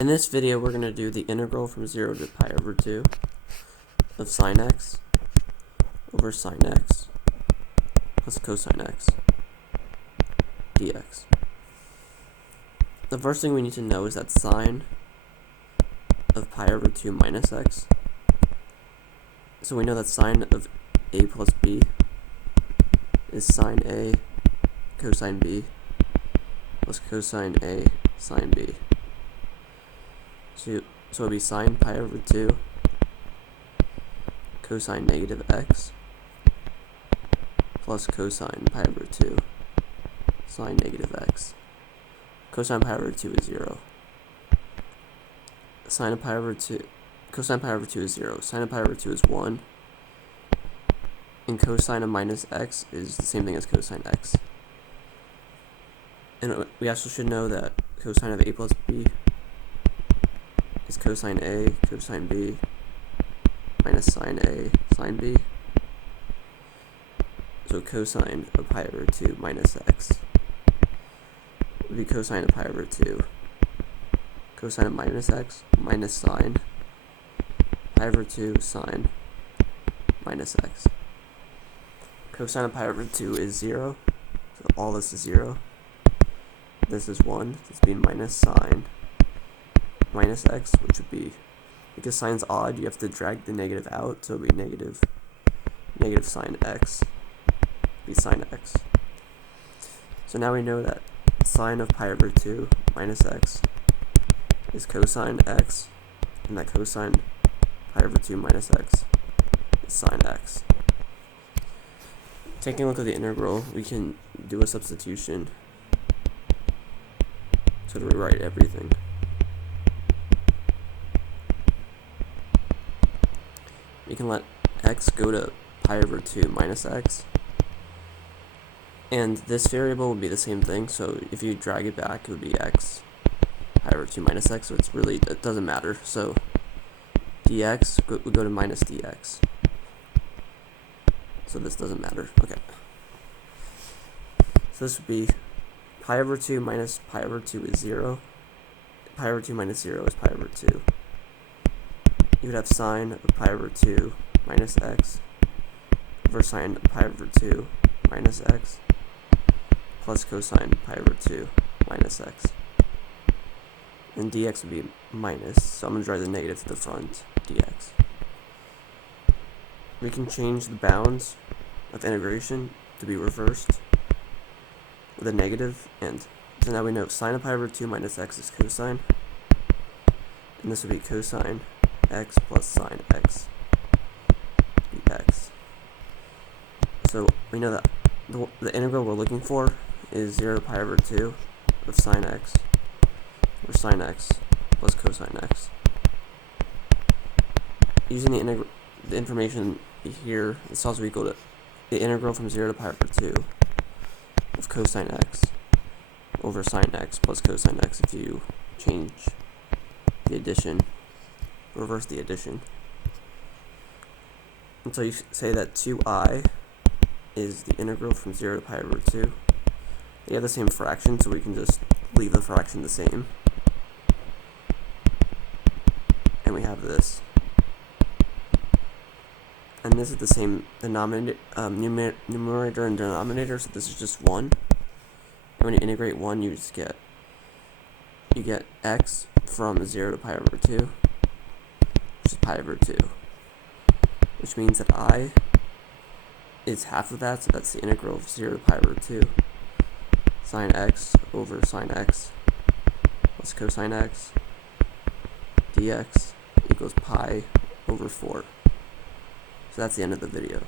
In this video, we're going to do the integral from 0 to pi over 2 of sine x over sine x plus cosine x dx. The first thing we need to know is that sine of pi over 2 minus x. So we know that sine of a plus b is sine a cosine b plus cosine a sine b. So it'll be sine pi over 2 cosine negative x plus cosine pi over 2 sine negative x. Cosine pi over 2 is 0. Sine of pi over 2, cosine pi over 2 is 0. Sine of pi over 2 is 1. And cosine of minus x is the same thing as cosine x. And we also should know that cosine of a plus b is cosine a cosine b minus sine a sine b. So cosine of pi over 2 minus x would be cosine of pi over 2 cosine of minus x minus sine pi over 2 sine minus x. Cosine of pi over 2 is 0, so all this is 0. This is 1, this being minus sine minus x, which would be, because sine's odd, you have to drag the negative out, so it would be negative sine x, be sine x. So now we know that sine of pi over 2 minus x is cosine x, and that cosine pi over 2 minus x is sine x. Taking a look at the integral, we can do a substitution to rewrite everything. We can let x go to pi over 2 minus x, and this variable would be the same thing, so if you drag it back it would be x pi over 2 minus x, so it doesn't matter. So dx would go to minus dx, so this doesn't matter. Okay, so this would be pi over 2 minus pi over 2 is 0. Pi over 2 minus 0 is pi over 2. You would have sine of pi over 2 minus x over sine of pi over 2 minus x plus cosine pi over 2 minus x. And dx would be minus, so I'm going to drive the negative to the front, dx. We can change the bounds of integration to be reversed with a negative, and so now we know sine of pi over 2 minus x is cosine, and this would be cosine x plus sine x dx. So we know that the integral we're looking for is 0 to pi over 2 of sine x or sine x plus cosine x. Using the information here, it's also equal to the integral from 0 to pi over 2 of cosine x over sine x plus cosine x if you change the addition, reverse the addition. And so you say that 2I is the integral from 0 to pi over 2. They have the same fraction, so we can just leave the fraction the same. And we have this. And this is the same numerator and denominator, so this is just 1. And when you integrate 1, you get x from 0 to pi over 2, which is pi over 2. Which means that I is half of that, so that's the integral of 0 to pi over 2 sine x over sine x plus cosine x dx equals pi over 4. So that's the end of the video.